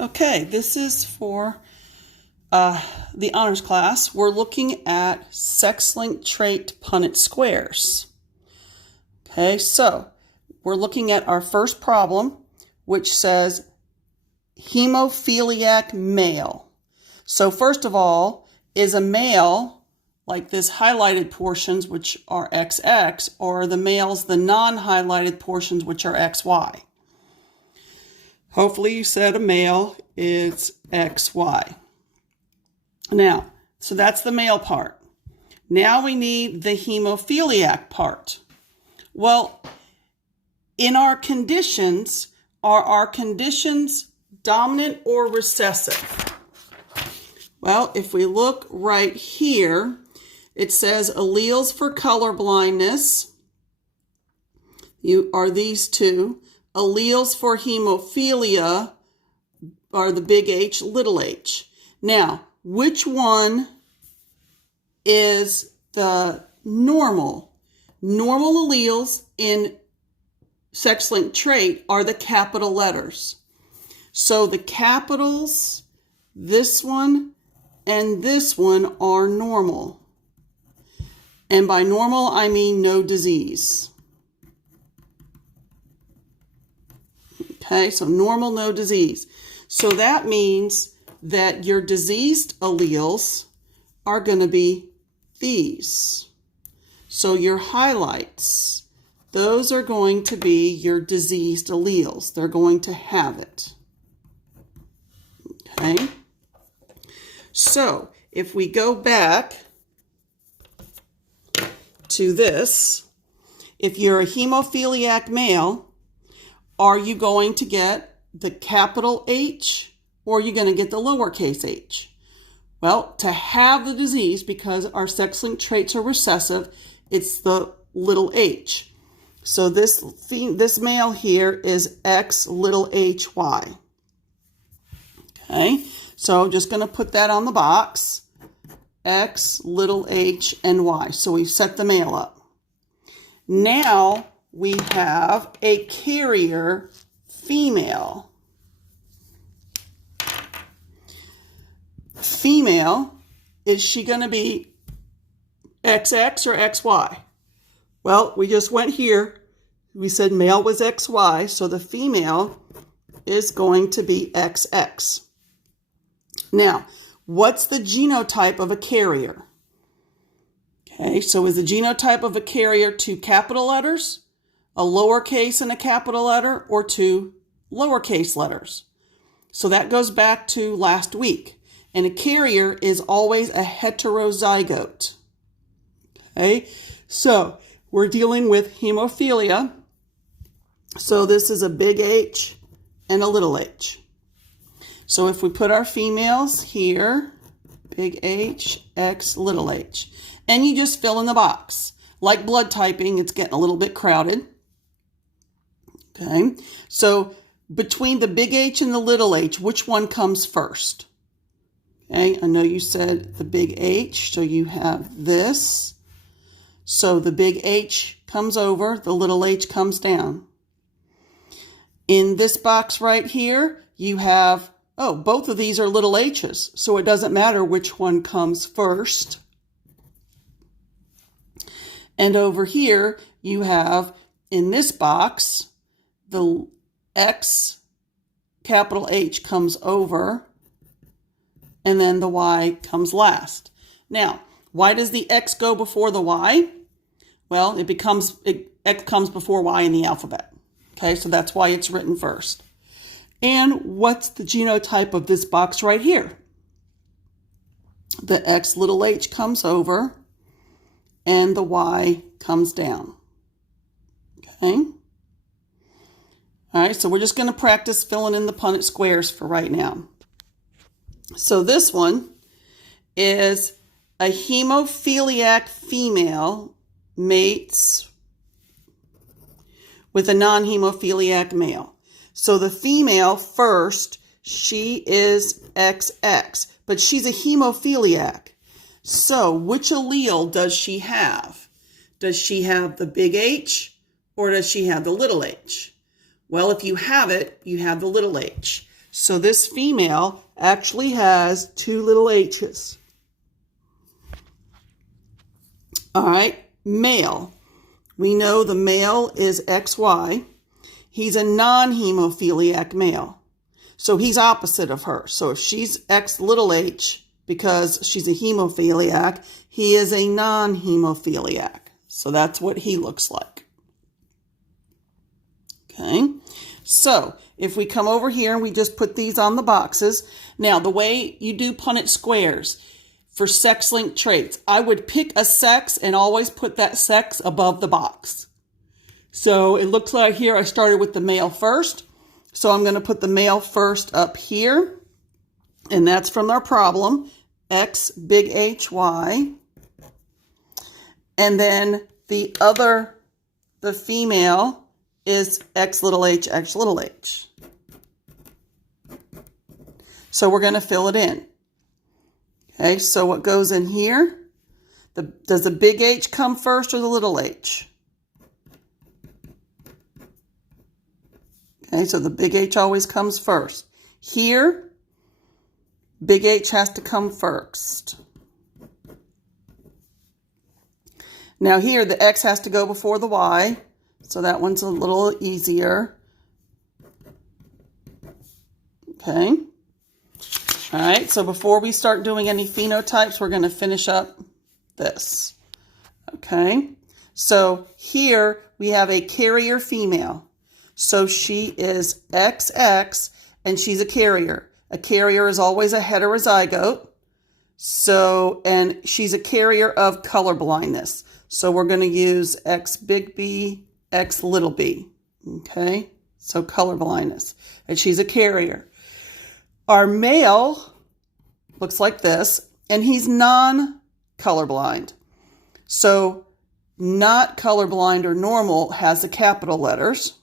Okay, this is for the honors class. We're looking at sex-linked trait Punnett squares. Okay, so we're looking at our first problem, which says hemophiliac male. So first of all, is a male, like this highlighted portions, which are XX, or the males, the non-highlighted portions, which are XY? Hopefully you said a male is XY. Now, so that's the male part. Now we need the hemophiliac part. Well, in our conditions, are our conditions dominant or recessive? Well, if we look right here, it says alleles for color blindness are these two. Alleles for hemophilia are the big H, little h. Now, which one is the normal? Normal alleles in sex-linked trait are the capital letters. So the capitals, this one and this one are normal. And by normal, I mean no disease. Okay, so normal, no disease. So that means that your diseased alleles are going to be these. So your highlights, those are going to be your diseased alleles. They're going to have it. Okay. So if we go back to this, if you're a hemophiliac male, are you going to get the capital H or are you going to get the lowercase h? Well, to have the disease, because our sex-linked traits are recessive, it's the little h. So this male here is X little hy. Okay, so just going to put that on the box. X little h and y. So we've set the male up. Now we have a carrier female. Female, is she going to be XX or XY? Well, we just went here. We said male was XY, so the female is going to be XX. Now, what's the genotype of a carrier? Okay, so is the genotype of a carrier two capital letters, a lowercase and a capital letter, or two lowercase letters? So that goes back to last week. And a carrier is always a heterozygote. Okay, so we're dealing with hemophilia. So this is a big H and a little h. So if we put our females here, big H, X, little h, and you just fill in the box. Like blood typing, it's getting a little bit crowded. Okay, so between the big H and the little h, which one comes first? Okay, I know you said the big H, so you have this. So the big H comes over, the little h comes down. In this box right here, you have, both of these are little h's, so it doesn't matter which one comes first. And over here, you have, in this box, the X, capital H comes over, and then the Y comes last. Now, why does the X go before the Y? Well, X comes before Y in the alphabet. Okay, so that's why it's written first. And what's the genotype of this box right here? The X little h comes over and the Y comes down. Okay. All right, so we're just going to practice filling in the Punnett squares for right now. So this one is a hemophiliac female mates with a non-hemophiliac male. So the female first, she is XX, but she's a hemophiliac. So which allele does she have? Does she have the big H or does she have the little h? Well, if you have it, you have the little h. So this female actually has two little h's. All right, male. We know the male is XY. He's a non-hemophiliac male. So he's opposite of her. So if she's X little h, because she's a hemophiliac, he is a non-hemophiliac. So that's what he looks like. Okay, so if we come over here and we just put these on the boxes. Now, the way you do Punnett squares for sex-linked traits, I would pick a sex and always put that sex above the box. So it looks like here I started with the male first. So I'm going to put the male first up here. And that's from our problem, X big H, Y. And then the female is X little h, X little h. So we're going to fill it in. Okay, so what goes in here? Does the big H come first or the little h? Okay, so the big H always comes first. Here, big H has to come first. Now here, the X has to go before the Y, so that one's a little easier. Okay. All right, so before we start doing any phenotypes, we're going to finish up this. Okay, so here we have a carrier female. So she is XX, and she's a carrier. A carrier is always a heterozygote. So, and she's a carrier of color blindness. So we're going to use X big B, X little b. Okay, so color blindness. And she's a carrier. Our male looks like this, and he's non-colorblind. So not colorblind or normal has the capital letters.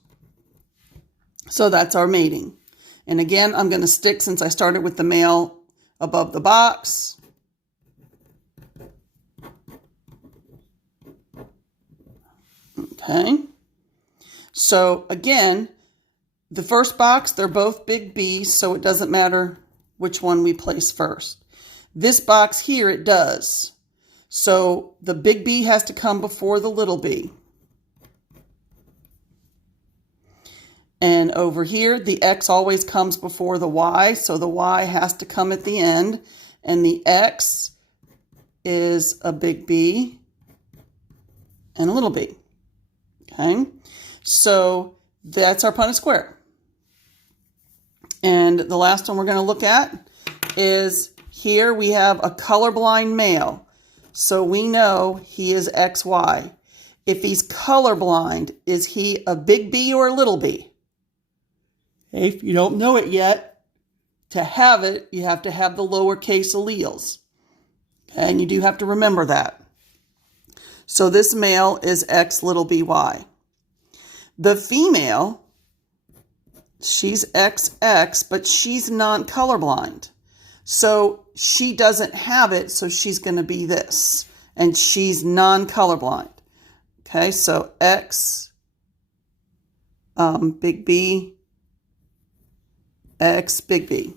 So that's our mating. And again, I'm going to stick, since I started with the male, above the box. Okay. So again, the first box, they're both big B's, so it doesn't matter which one we place first. This box here, it does. So the big B has to come before the little b. And over here, the X always comes before the Y, so the Y has to come at the end. And the X is a big B and a little b. Okay, so that's our Punnett square. And the last one we're going to look at is here we have a colorblind male. So we know he is XY. If he's colorblind, is he a big B or a little b? If you don't know it yet, to have it, you have to have the lowercase alleles. Okay, and you do have to remember that. So this male is X little by. The female, she's XX, but she's non-colorblind. So she doesn't have it, so she's going to be this. And she's non-colorblind. Okay, so X, big B, X big B.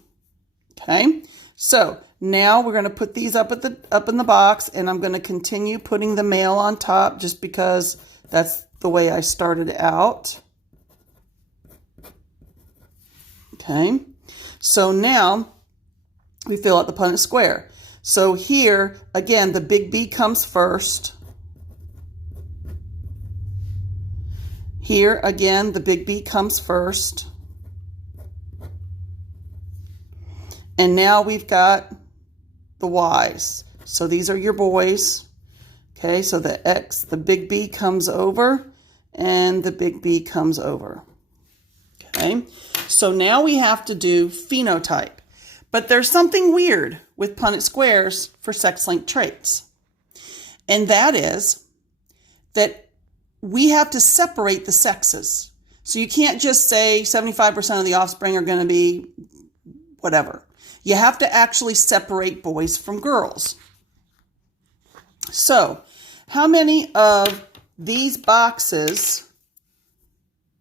Okay, so now we're going to put these up in the box, and I'm going to continue putting the male on top just because that's the way I started out. Okay, so now we fill out the Punnett square. So here again, the big B comes first. Here again, the big B comes first. And now we've got the Y's. So these are your boys. Okay, so the big B comes over, and the big B comes over. Okay, so now we have to do phenotype. But there's something weird with Punnett squares for sex-linked traits. And that is that we have to separate the sexes. So you can't just say 75% of the offspring are going to be whatever. You have to actually separate boys from girls. So, how many of these boxes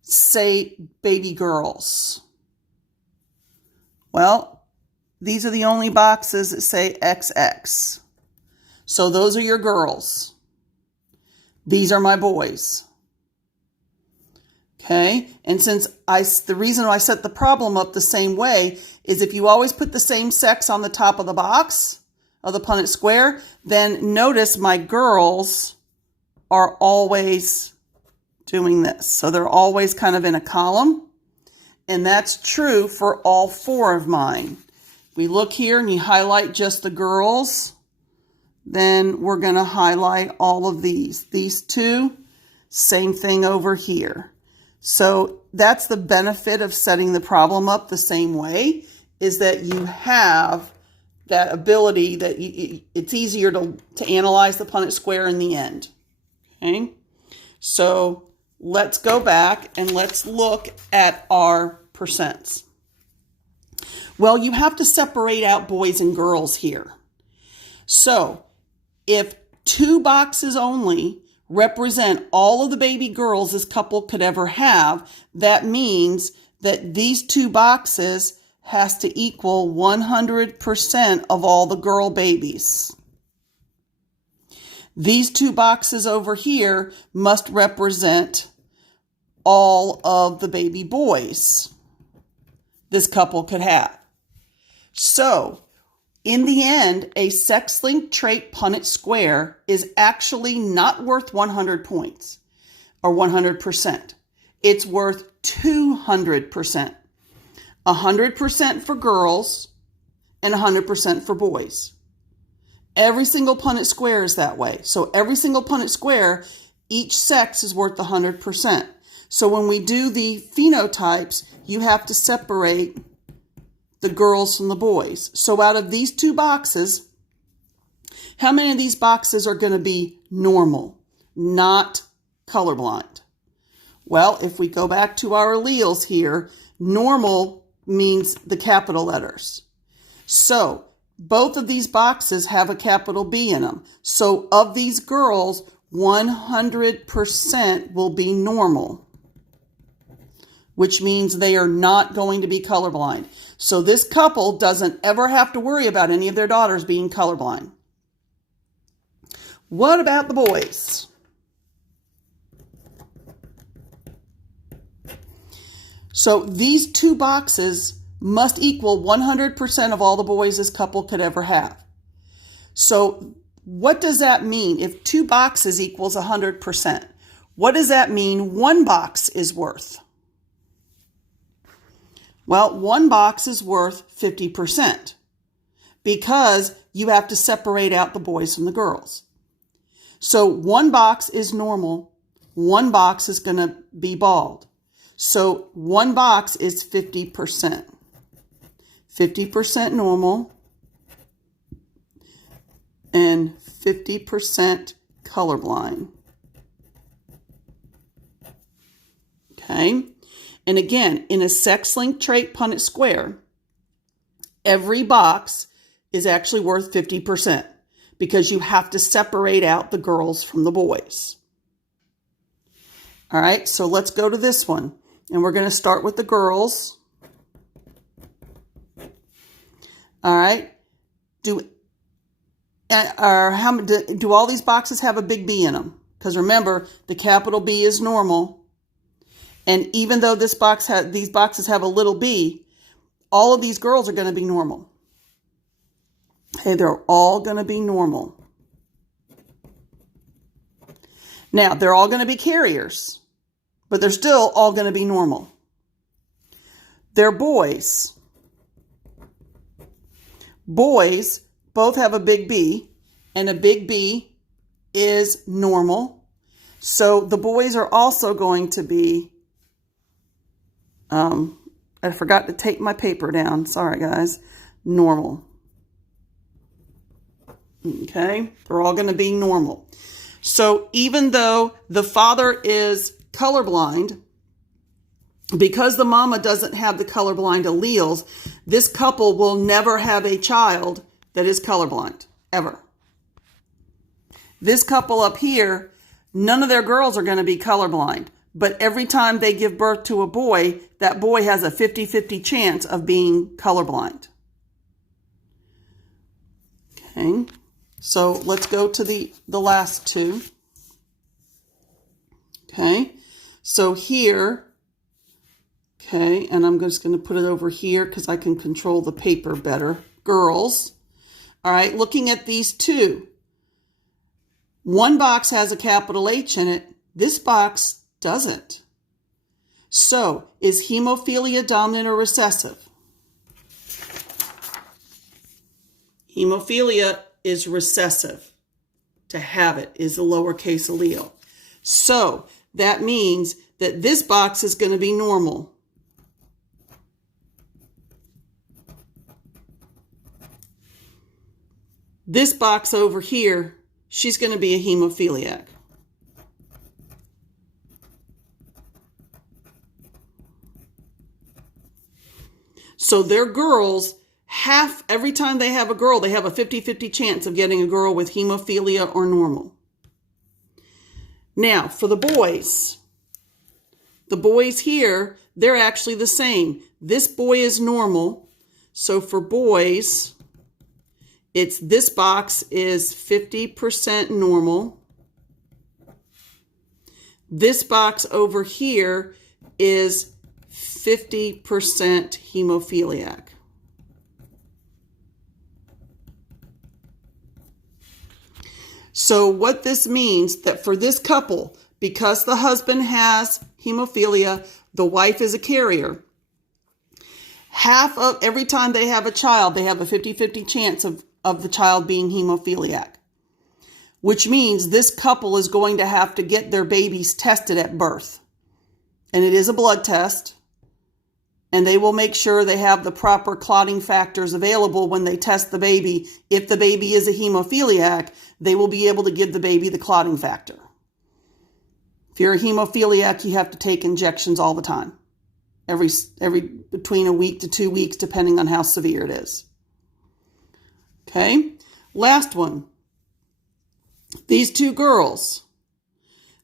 say baby girls? Well, these are the only boxes that say XX. So those are your girls. These are my boys. Okay, and since the reason I set the problem up the same way is if you always put the same sex on the top of the box, of the Punnett square, then notice my girls are always doing this. So they're always kind of in a column, and that's true for all 4 of mine. We look here and you highlight just the girls, then we're going to highlight all of these. These 2, same thing over here. So that's the benefit of setting the problem up the same way, is that you have that ability that it's easier to analyze the Punnett square in the end. Okay, so let's go back and let's look at our percents. Well, you have to separate out boys and girls here. So if 2 boxes only represent all of the baby girls this couple could ever have, that means that these 2 boxes has to equal 100% of all the girl babies. These 2 boxes over here must represent all of the baby boys this couple could have. So, in the end, a sex-linked trait Punnett square is actually not worth 100 points or 100%. It's worth 200%. 100% for girls and 100% for boys. Every single Punnett square is that way. So every single Punnett square, each sex is worth 100%. So when we do the phenotypes, you have to separate the girls from the boys. So out of these 2 boxes, how many of these boxes are going to be normal, not colorblind? Well, if we go back to our alleles here, normal means the capital letters. So both of these boxes have a capital B in them. So of these girls, 100% will be normal, which means they are not going to be colorblind. So this couple doesn't ever have to worry about any of their daughters being colorblind. What about the boys? So these 2 boxes must equal 100% of all the boys this couple could ever have. So what does that mean? If 2 boxes equals 100%, what does that mean 1 box is worth? Well, 1 box is worth 50% because you have to separate out the boys from the girls. So 1 box is normal, 1 box is going to be bald. So 1 box is 50%. 50% normal and 50% colorblind. Okay? And again, in a sex-linked trait Punnett square, every box is actually worth 50% because you have to separate out the girls from the boys. All right, so let's go to this one. And we're going to start with the girls. All right. Do all these boxes have a big B in them? Because remember, the capital B is normal. And even though these boxes have a little b, all of these girls are going to be normal. Okay, they're all going to be normal. Now, they're all going to be carriers, but they're still all going to be normal. They're boys. Boys both have a big B, and a big B is normal. So the boys are also going to be, I forgot to take my paper down. Sorry, guys. Normal. Okay, they're all going to be normal. So even though the father is colorblind, because the mama doesn't have the colorblind alleles, this couple will never have a child that is colorblind, ever. This couple up here, none of their girls are going to be colorblind, but every time they give birth to a boy, that boy has a 50-50 chance of being colorblind. Okay, so let's go to the last two. Okay, so here, okay, and I'm just going to put it over here because I can control the paper better. Girls. All right, looking at these two. One box has a capital H in it. This box doesn't. So, is hemophilia dominant or recessive? Hemophilia is recessive. To have it is a lowercase allele. So, that means that this box is going to be normal. This box over here, she's going to be a hemophiliac. So their girls, every time they have a girl, they have a 50-50 chance of getting a girl with hemophilia or normal. Now, for the boys here, they're actually the same. This boy is normal. So for boys, this box is 50% normal. This box over here is 50% hemophiliac. So what this means that for this couple, because the husband has hemophilia, the wife is a carrier, every time they have a child, they have a 50-50 chance of the child being hemophiliac, which means this couple is going to have to get their babies tested at birth. And it is a blood test. And they will make sure they have the proper clotting factors available when they test the baby. If the baby is a hemophiliac, they will be able to give the baby the clotting factor. If you're a hemophiliac, you have to take injections all the time. Every between a week to 2 weeks, depending on how severe it is. Okay, last one. These two girls,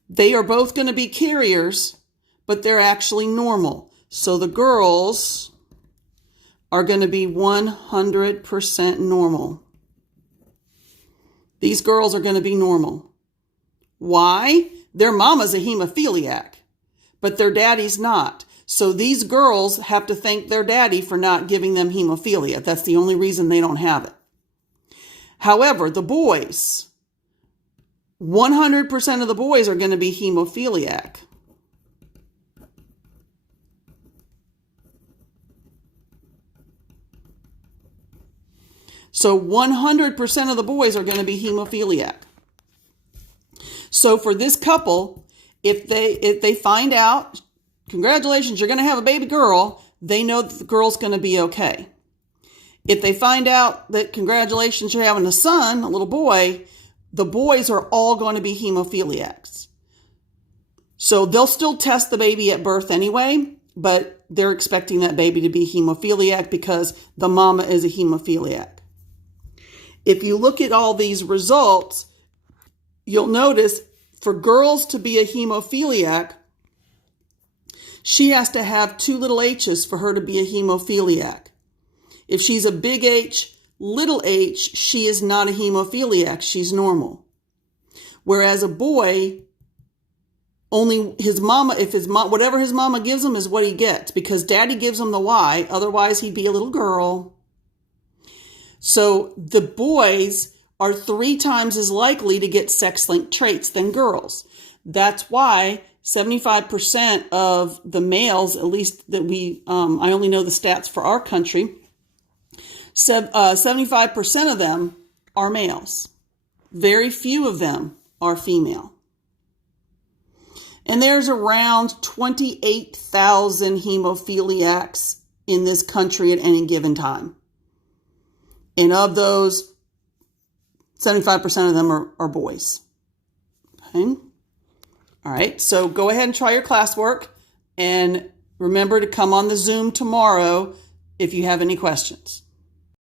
they are both going to be carriers, but they're actually normal. So the girls are going to be 100% normal. These girls are going to be normal. Why? Their mama's a hemophiliac, but their daddy's not. So these girls have to thank their daddy for not giving them hemophilia. That's the only reason they don't have it. However, the boys, 100% of the boys are going to be hemophiliac. So 100% of the boys are going to be hemophiliac. So for this couple, if they find out, congratulations, you're going to have a baby girl, they know that the girl's going to be okay. If they find out that congratulations, you're having a son, a little boy, the boys are all going to be hemophiliacs. So they'll still test the baby at birth anyway, but they're expecting that baby to be hemophiliac because the mama is a hemophiliac. If you look at all these results, you'll notice for girls to be a hemophiliac, she has to have 2 little h's for her to be a hemophiliac. If she's a big H, little h, she is not a hemophiliac. She's normal. Whereas a boy, only his mama, whatever his mama gives him is what he gets, because daddy gives him the Y, otherwise he'd be a little girl. So the boys are 3 times as likely to get sex-linked traits than girls. That's why 75% of the males, at least that I only know the stats for our country, 75% of them are males. Very few of them are female. And there's around 28,000 hemophiliacs in this country at any given time. And of those, 75% of them are boys. Okay? All right, so go ahead and try your classwork. And remember to come on the Zoom tomorrow if you have any questions.